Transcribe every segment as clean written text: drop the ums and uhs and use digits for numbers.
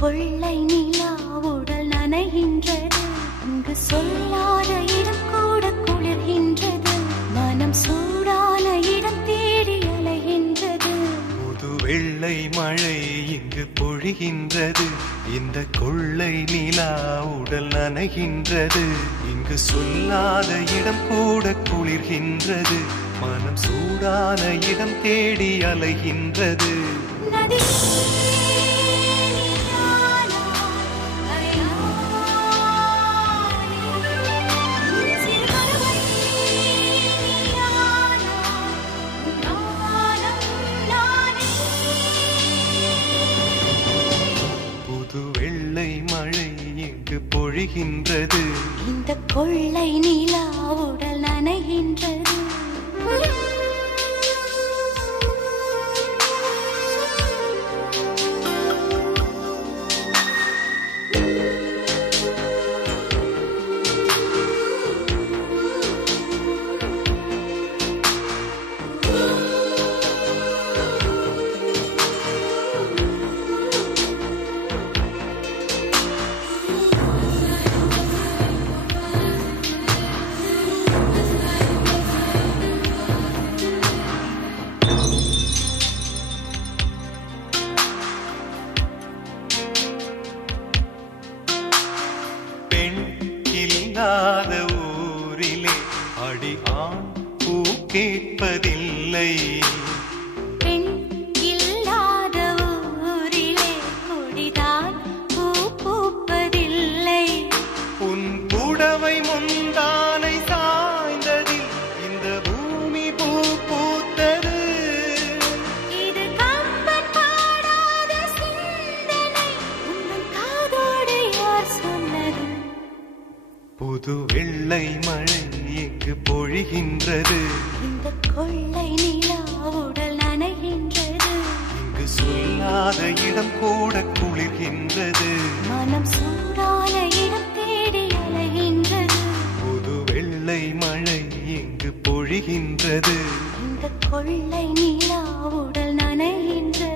கொள்ளை நிலா உடல் நனைகின்றது. இங்கு சொல்லாத இடம் கூட குளிர்கின்றது. மனம் சூடான இடம் தேடி அலைகின்றது. புது வெள்ளை மழை இங்கு பொழிகின்றது. இந்த கொள்ளை நிலா உடல் நனைகின்றது. இங்கு சொல்லாத இடம் கூட குளிர்கின்றது. மனம் சூடான இடம் தேடி அலைகின்றது. புது வெள்ளை மழை இங்கு பொழிகின்றது. இந்த கொள்ளை நிலா உடல் நனைகின்றது. இல்லாத ஊரிலே அடி ஆண் பூ கேட்பதில்லை. பெண் இல்லாத ஊரிலே கொடிதான் பூ பூப்பதில்லை. உன் புடவை முந்தானை சாய்ந்ததில் இந்த பூமி பூ பூத்தது. இது கம்பன் பாடாத சிந்தனை, உன் காதோடு யார் சொன்னது? புது வெள்ளை மழை இங்கு பொழிகின்றது. இந்த கொள்ளை நிலா உடல் நனைகின்றது. இங்கு சொல்லாத இடம் கூட குளிர்கின்றது. மனம் சூடான இடம் தேடி அலைகின்றது. புது வெள்ளை மழை இங்கு பொழிகின்றது. இந்த கொள்ளை நிலா உடல் நனைகின்றது.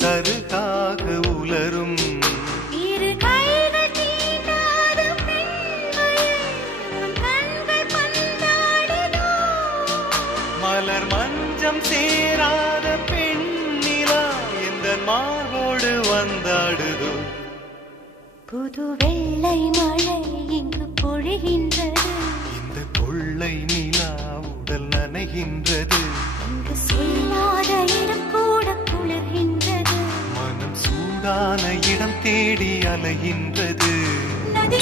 சருகாக உலரும். இரு கைகள் தீண்டாத பெண்மையை கண்கள் பந்தாடுதோ. மலர் மஞ்சம் சேராத பெண்ணிலா எந்த மார்போடு வந்தாடுதோ. புது வெள்ளை மழை இங்கு பொழிகின்றது. இந்த கொள்ளை நிலா உடல் நனைகின்றது. இங்கு சொல்லாத இடம் கூட குளிர்கின்றது. மனம் சூடான இடம் தேடி அலைகின்றது. நதி